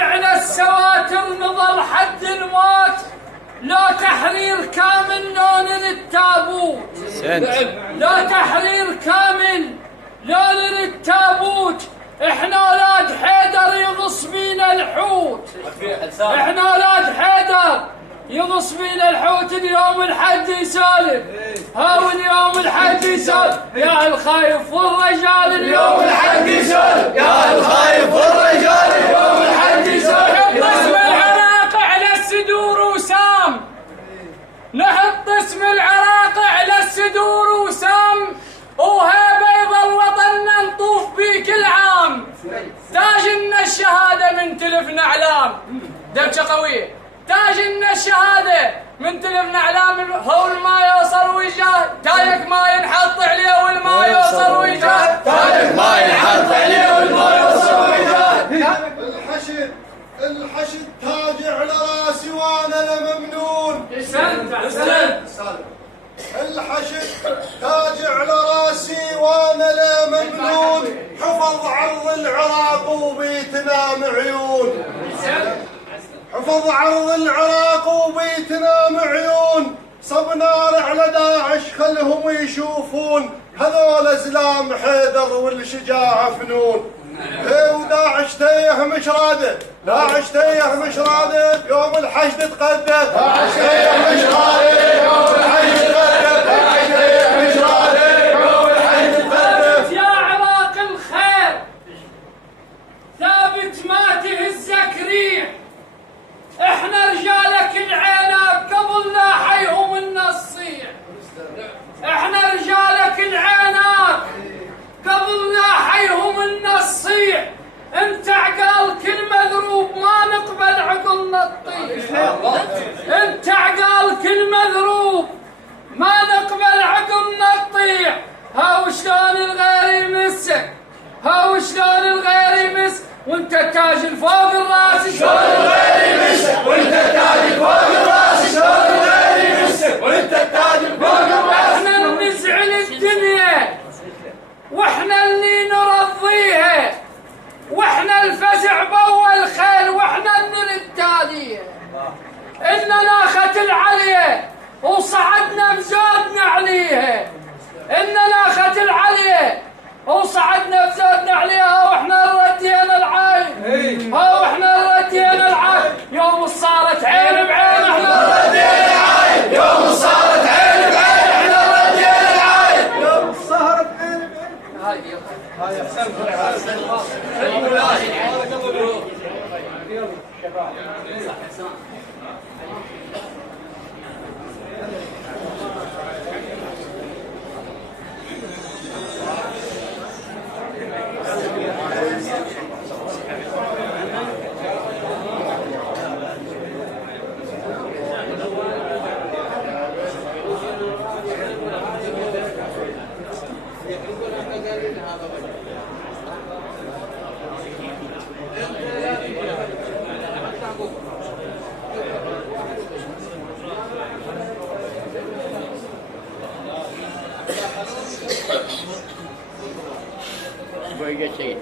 على السواتر نظل حد الموت، لا تحرير كامل لون للتابوت، لا تحرير كامل لون للتابوت. احنا اولاد حيدر يغص بينا الحوت، احنا اولاد حيدر يغص بينا الحوت. اليوم الحد يسولف، هاو اليوم الحد يسولف يا الخايف والرجال، اليوم الحد يسولف يا الخايف والرجال، اليوم الحد يسولف. اسم العراق على الصدور وسام، نحط اسم العراق على الصدور وسام، وهيبه يظل وطننا نطوف بيه كل عام. تاج لنا الشهاده من تلفنا اعلام، دبشه قويه. تاج لنا الشهاده من تلفنا اعلام، هول ما يوصل وجاه تاجك ما ينحط عليه والما يوصل وجاه، تاجك ما ينحط عليه والما يوصل وجاه. الحشد تاج على راسي وانا لممنون. الحشد تاج على راسي وانا لممنون، حفظ عرض العراق وبيتنا معيون، حفظ عرض العراق وبيتنا معيون. صب نار على داعش خلهم يشوفون، هذول زلام حيدر والشجاعة فنون. وداعش تيه مش راده، داعش تيه مش راده، يوم الحشد تقدد، داعش تيه مش راده، يوم الحشد تقدد، داعش تيه مش راده، يوم الحشد تقدد. يا عراق الخير ثابت ما تهزك ريح، احنا رجالك العينات قبلنا حيهم النصيح، احنا رجالك العينات قبلنا حيهم النصيح. انت عقال كل مذروب ما نقبل عقلنا الطيح، انت عقال كل مذروب ما نقبل عقلنا الطيح. هاو شلون الغير يمسك، هاو شلون الغير يمس، وانت التاج الفوق الراس شلون الغير يمسك، وانت التاج الفوق الراس شلون الغير يمسك، وانت التاج الفوق الراس. احنا نزعل الدنيا واحنا اللي نرضيها، واحنا الفزع باول خيل واحنا اللي نتاليها. إننا ناخت العليا وصعدنا بزودنا عليها، إننا ناخت العليا وصعدنا بزودنا عليها، واحنا ردينا العين، واحنا ردينا العين. يوم صارت عين بعين احنا ردينا العين، يوم صارت عين بعين احنا ردينا العين، يوم صارت عين بعين. Very good shade.